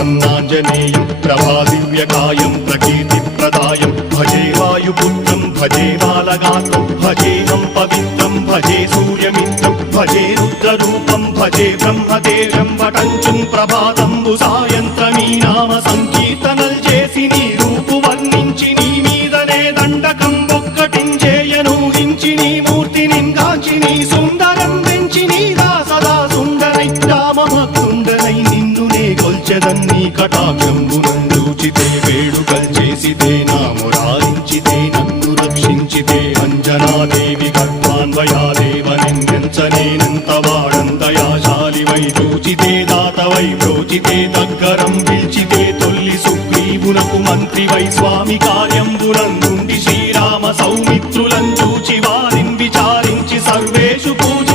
प्रसन्नाञ्जनेयं प्रभादिव्यकायं प्रकीर्तिप्रदायं भजे वायुपुत्रं भजे बालगात्रं भजेऽहं पवित्रं भजे सूर्यमित्रं भजे रुद्ररूपं भजे ब्रह्मदेवं वटञ्चुं प्रभाతంబు సాయంత్రమీ నామ సంకీర్తనల్ చేసి నీ రూపు వర్ణించి నీ మీదనే దండకం ఒక్కటించేయను హించి నీ మూర్తిని గాంచి నీ సుందరం పెంచి నీ సదా సుందరై రామభక్తుండనై నిన్నునే కొల్చెదన్ని కటాక్షంబునందూచితే వేడుకల్ చేసితే నా మురారించితే నన్ను రక్షించితే అంజనాదేవి గర్భాన్వయాదేవనెంచనేనంత వాడంతయాశాలివై చూచితే దాతవై ప్రోచితే దగ్గరం పిలిచితే తొల్లి సుగ్రీవునకు మంత్రివై స్వామి కార్యంబునందుండి శ్రీరామ సౌమిత్రులం చూచి వారిని విచారించి సర్వేషు పూజ